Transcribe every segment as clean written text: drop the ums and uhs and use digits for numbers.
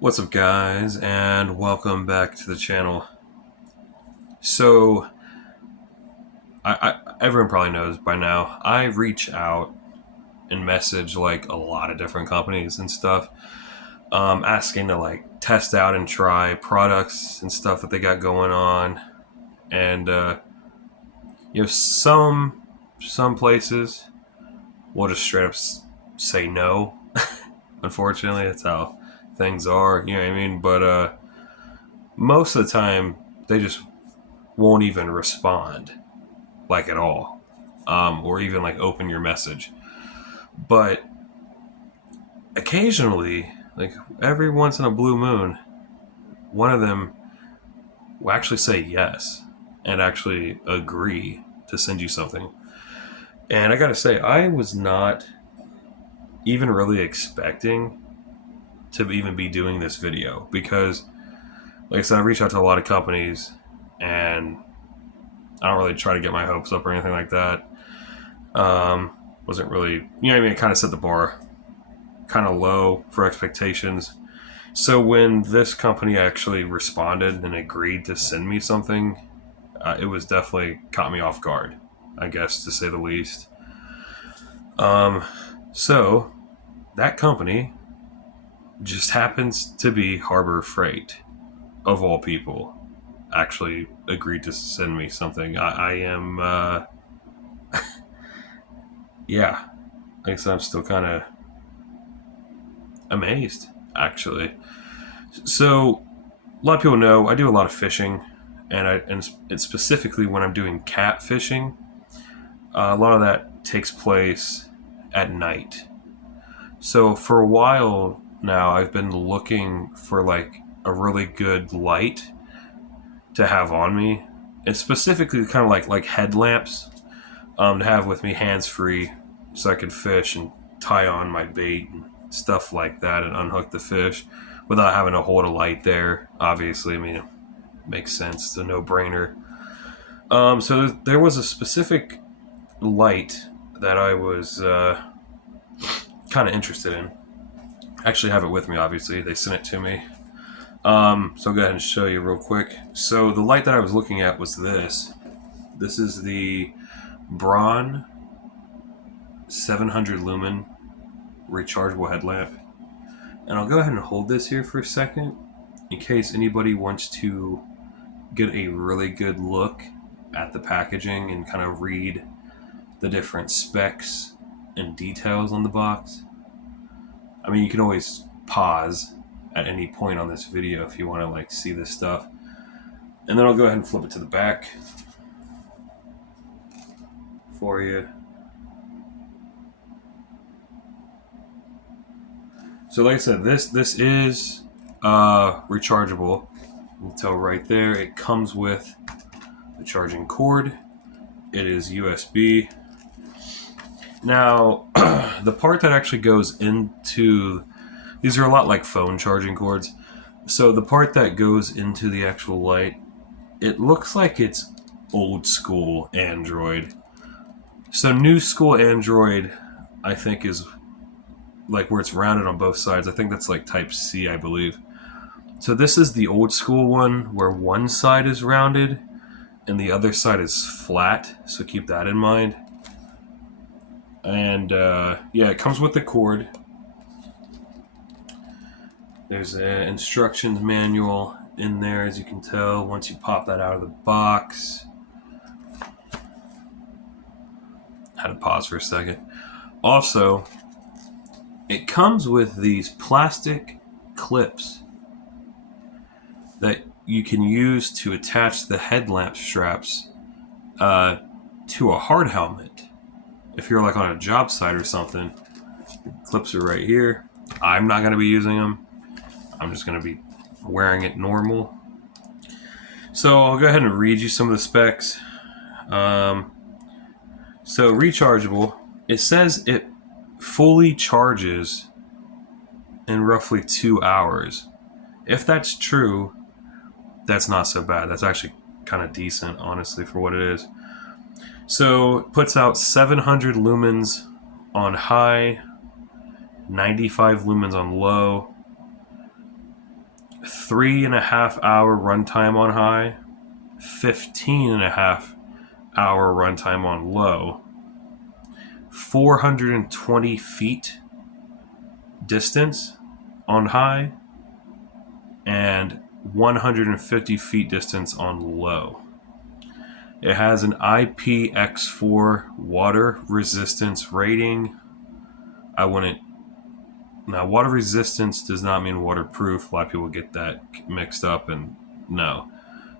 What's up, guys, and welcome back to the channel. So, everyone probably knows by now, I reach out and message like a lot of different companies and stuff, asking to like test out and try products and stuff that they got going on. And some places will just straight up say no. Unfortunately, that's how things are. You know what I mean? But most of the time, they just won't even respond like at all, or even like open your message. But occasionally, like every once in a blue moon, one of them will actually say yes and actually agree to send you something. And I gotta say, I was not even really expecting to even be doing this video because, like I said, I reach out to a lot of companies and I don't really try to get my hopes up or anything like that. Wasn't really, you know what I mean? It kind of set the bar kind of low for expectations. So when this company actually responded and agreed to send me something, it was definitely caught me off guard, I guess, to say the least. Um, so that company just happens to be Harbor Freight, of all people, actually agreed to send me something. I am, yeah, like I said, I'm still kind of amazed, actually. So a lot of people know I do a lot of fishing, and specifically when I'm doing cat fishing, a lot of that takes place at night. So for a while now, I've been looking for like a really good light to have on me, and specifically kind of like headlamps, to have with me hands free, so I could fish and tie on my bait and stuff like that, and unhook the fish without having to hold a light there. Obviously, I mean, it makes sense. It's a no brainer. So there was a specific light that I was kind of interested in. I actually have it with me, obviously. They sent it to me. So I'll go ahead and show you real quick. So the light that I was looking at was this. This is the Braun 700 lumen rechargeable headlamp. And I'll go ahead and hold this here for a second in case anybody wants to get a really good look at the packaging and kind of read the different specs and details on the box. I mean, you can always pause at any point on this video if you want to like see this stuff. And then I'll go ahead and flip it to the back for you. So like I said, this is rechargeable. You can tell right there it comes with the charging cord. It is USB. Now, the part that actually goes into these are a lot like phone charging cords. So the part that goes into the actual light, it looks like it's old school Android. So new school Android, I think, is like where it's rounded on both sides. I think that's like Type C, I believe. So this is the old school one where one side is rounded and the other side is flat. So keep that in mind. And yeah, it comes with the cord. There's an instructions manual in there, as you can tell, once you pop that out of the box. I had to pause for a second. Also, it comes with these plastic clips that you can use to attach the headlamp straps to a hard helmet. If you're like on a job site or something, clips are right here. I'm not going to be using them. I'm just going to be wearing it normal. So I'll go ahead and read you some of the specs. So rechargeable, it says it fully charges in roughly 2 hours. If that's true, that's not so bad. That's actually kind of decent, honestly, for what it is. So it puts out 700 lumens on high, 95 lumens on low. 3.5 hour runtime on high, 15.5 hour runtime on low, 420 feet distance on high, and 150 feet distance on low. It has an IPX4 water resistance rating. Now, water resistance does not mean waterproof. A lot of people get that mixed up, and no.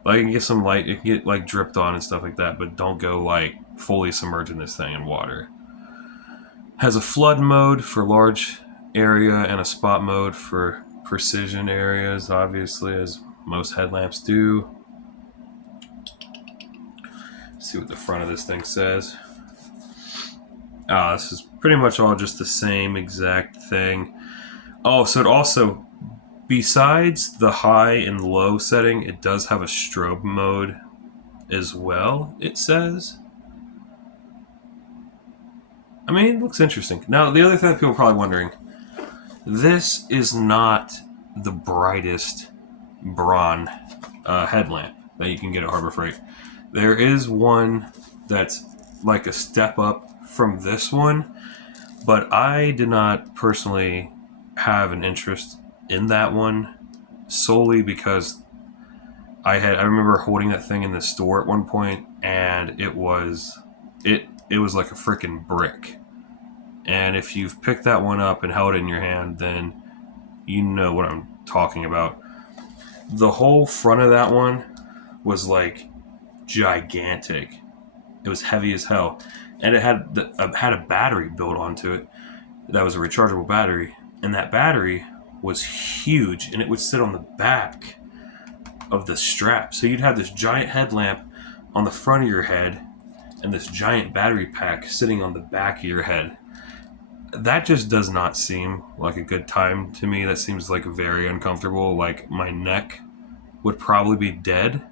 Like, it can get some light, it can get like dripped on and stuff like that, but don't go like fully submerging this thing in water. Has a flood mode for large area and a spot mode for precision areas, obviously, as most headlamps do. Let's see what the front of this thing says. This is pretty much all just the same exact thing. Oh, so it also, besides the high and low setting, it does have a strobe mode as well, it says. I mean, it looks interesting. Now, the other thing that people are probably wondering, this is not the brightest Braun headlamp that you can get at Harbor Freight. There is one that's like a step up from this one, but I did not personally have an interest in that one solely because I remember holding that thing in the store at one point, and it was like a freaking brick. And if you've picked that one up and held it in your hand, then you know what I'm talking about. The whole front of that one was like gigantic. It was heavy as hell, and it had a battery built onto it that was a rechargeable battery, and that battery was huge, and it would sit on the back of the strap. So you'd have this giant headlamp on the front of your head and this giant battery pack sitting on the back of your head. That just does not seem like a good time to me. That seems like very uncomfortable. Like, my neck would probably be dead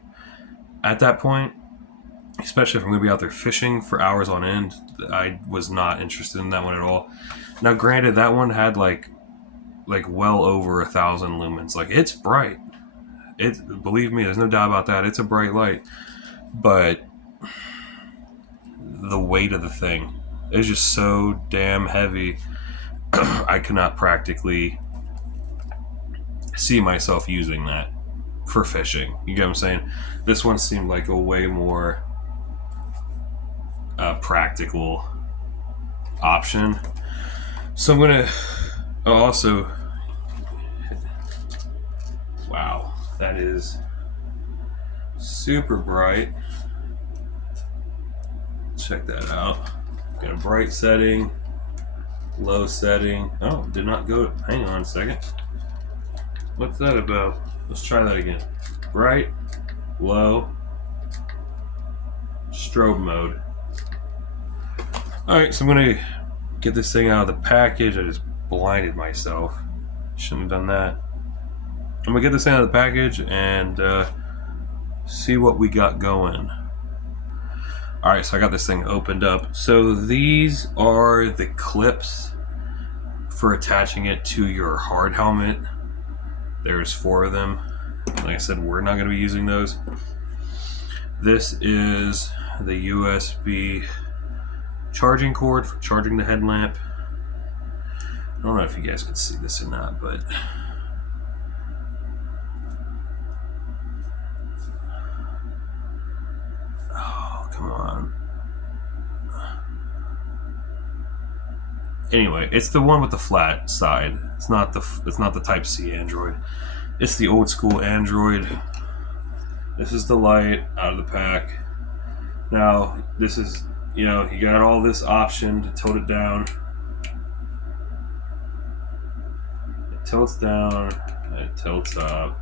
at that point, especially if I'm going to be out there fishing for hours on end. I was not interested in that one at all. Now, granted, that one had like well over 1,000 lumens. Like, it's bright. Believe me, there's no doubt about that. It's a bright light. But the weight of the thing is just so damn heavy. I cannot practically see myself using that for fishing. You get what I'm saying? This one seemed like a way more practical option. So I'm gonna also, wow, that is super bright. Check that out. Got a bright setting, low setting. Oh, did not go. Hang on a second. What's that about? Let's try that again. Bright, low, strobe mode. Alright, so I'm going to get this thing out of the package. I just blinded myself. Shouldn't have done that. I'm going to get this thing out of the package and see what we got going. Alright, so I got this thing opened up. So these are the clips for attaching it to your hard helmet. There's 4 of them. Like I said, we're not going to be using those. This is the USB charging cord for charging the headlamp. I don't know if you guys can see this or not, but oh, come on. Anyway, it's the one with the flat side. It's not the Type C Android. It's the old school Android. This is the light out of the pack. Now, this is, you got all this option to tilt it down. It tilts down, and it tilts up.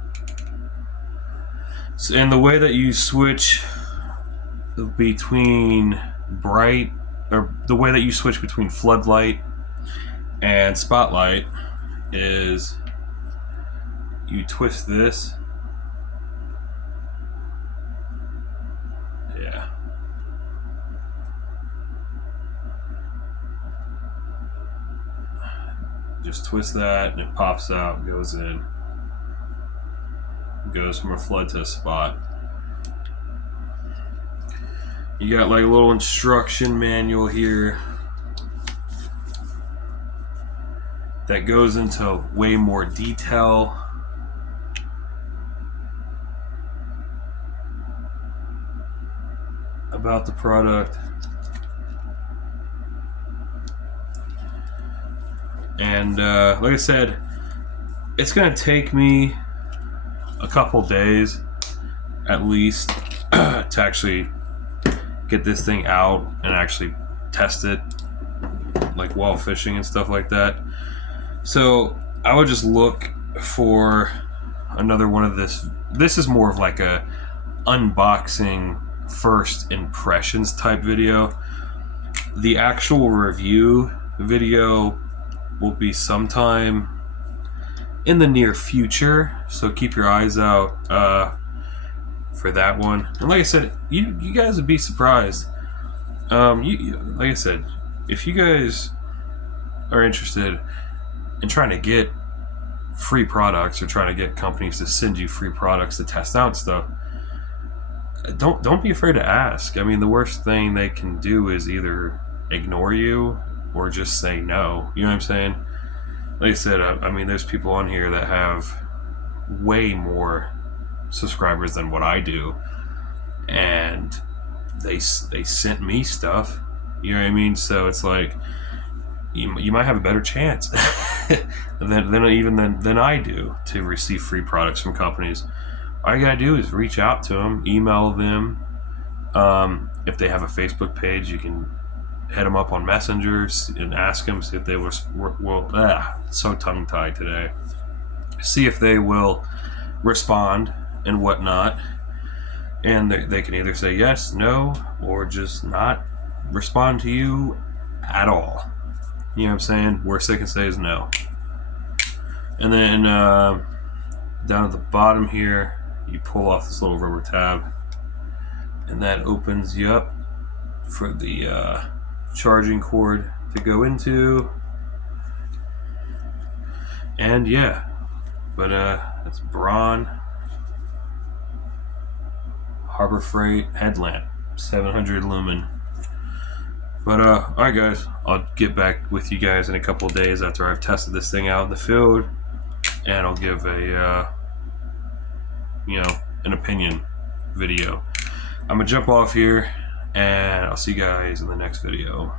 So, and the way that you switch between the way that you switch between floodlight and spotlight is you twist this. Yeah. Just twist that and it pops out and goes in. goes from a flood to a spot. You got like a little instruction manual here that goes into way more detail about the product. And like I said, it's going to take me a couple days at least to actually get this thing out and actually test it, like while fishing and stuff like that. So I would just look for another one of this. This is more of like a unboxing, first impressions type video. The actual review video will be sometime in the near future, so keep your eyes out for that one. And like I said, you guys would be surprised. Like I said, if you guys are interested in trying to get free products or trying to get companies to send you free products to test out stuff, don't be afraid to ask. I mean, the worst thing they can do is either ignore you or just say no. You know what I'm saying? Like I said, I mean, there's people on here that have way more subscribers than what I do, and they sent me stuff. You know what I mean? So it's like you might have a better chance than I do to receive free products from companies. All you gotta do is reach out to them, email them. If they have a Facebook page, you can hit them up on Messenger and ask them, see if they will so tongue-tied today. See if they will respond and whatnot. And they can either say yes, no, or just not respond to you at all. You know what I'm saying? Worst they can say is no. And then down at the bottom here, you pull off this little rubber tab, and that opens you up for the charging cord to go into. And yeah, but that's Braun Harbor Freight headlamp, 700 lumen. But alright guys, I'll get back with you guys in a couple of days after I've tested this thing out in the field, and I'll give a an opinion video. I'm gonna jump off here, and I'll see you guys in the next video.